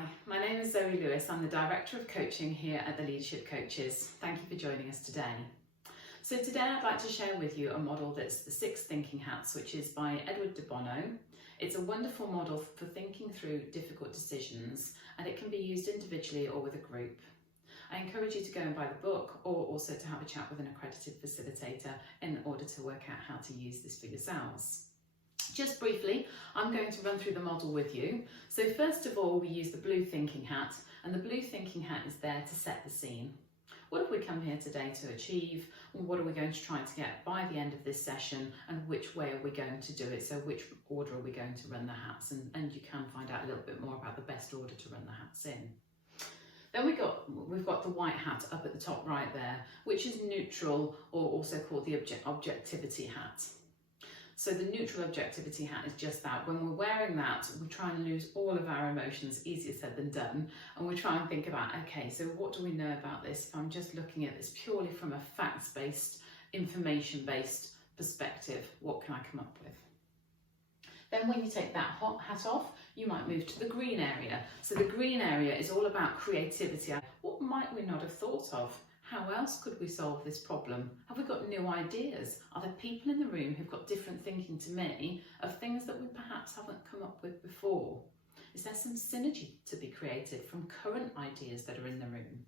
Hi, my name is Zoe Lewis. I'm the Director of Coaching here at the Leadership Coaches. Thank you for joining us today. So today I'd like to share with you a model that's the 6 Thinking Hats, which is by Bono. It's a wonderful model for thinking through difficult decisions, and it can be used individually or with a group. I encourage you to go and buy the book, or also to have a chat with an accredited facilitator in order to work out how to use this for yourselves. Just briefly, I'm going to run through the model with you. So first of all, we use the blue thinking hat, and the blue thinking hat is there to set the scene. What have we come here today to achieve? What are we going to try to get by the end of this session, and which way are we going to do it? So which order are we going to run the hats? And you can find out a little bit more about the best order to run the hats in. Then we've got the white hat up at the top right there, which is neutral, or also called the Objectivity Hat. So the neutral Objectivity Hat is just that. When we're wearing that, we try and lose all of our emotions, easier said than done, and we try and think about, okay, so what do we know about this? If I'm just looking at this purely from a facts-based, information-based perspective, what can I come up with? Then when you take that hat off, you might move to the green area. So the green area is all about creativity. What might we not have thought of? How else could we solve this problem? Have we got new ideas? Are there people in the room who've got different thinking to me of things that we perhaps haven't come up with before? Is there some synergy to be created from current ideas that are in the room?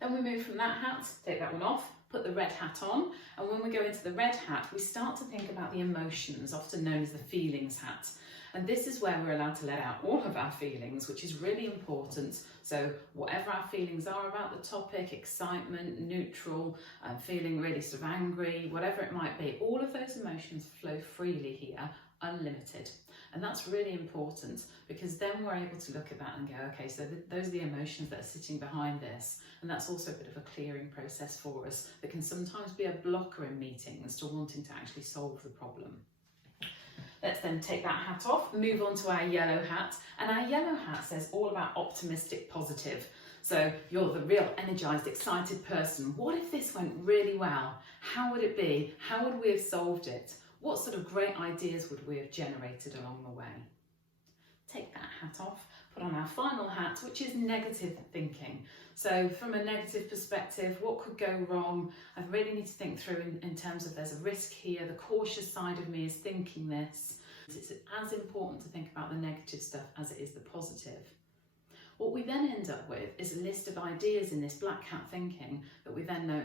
Then we move from that hat, take that one off, put the red hat on, and when we go into the red hat, we start to think about the emotions, often known as the feelings hat. And this is where we're allowed to let out all of our feelings, which is really important. So whatever our feelings are about the topic, excitement, neutral, feeling really sort of angry, whatever it might be, all of those emotions flow freely here, unlimited. And that's really important, because then we're able to look at that and go, okay, so those are the emotions that are sitting behind this. And that's also a bit of a clearing process for us that can sometimes be a blocker in meetings to wanting to actually solve the problem. Let's then take that hat off, move on to our yellow hat, and our yellow hat says all about optimistic, positive. So you're the real energized, excited person. What if this went really well? How would it be? How would we have solved it? What sort of great ideas would we have generated along the way? Take that hat off, put on our final hat, which is negative thinking. So from a negative perspective, what could go wrong? I really need to think through in terms of there's a risk here. The cautious side of me is thinking this. It's as important to think about the negative stuff as it is the positive. What we then end up with is a list of ideas in this black hat thinking that we then know,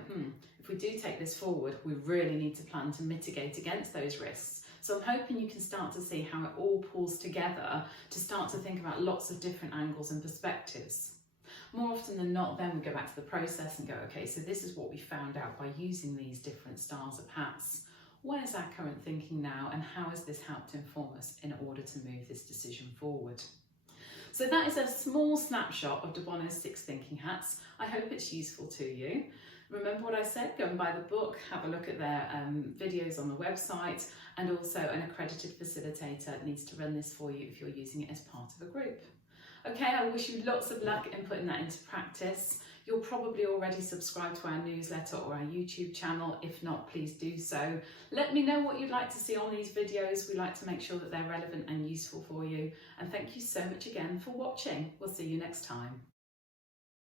if we do take this forward, we really need to plan to mitigate against those risks. So I'm hoping you can start to see how it all pulls together to start to think about lots of different angles and perspectives. More often than not, then we go back to the process and go, okay, so this is what we found out by using these different styles of hats. What is our current thinking now, and how has this helped inform us in order to move this decision forward? So that is a small snapshot of Bono's 6 Thinking Hats. I hope it's useful to you. Remember what I said, go and buy the book, have a look at their videos on the website, and also an accredited facilitator needs to run this for you if you're using it as part of a group. Okay, I wish you lots of luck in putting that into practice. You're probably already subscribed to our newsletter or our YouTube channel. If not, please do so. Let me know what you'd like to see on these videos. We like to make sure that they're relevant and useful for you. And thank you so much again for watching. We'll see you next time.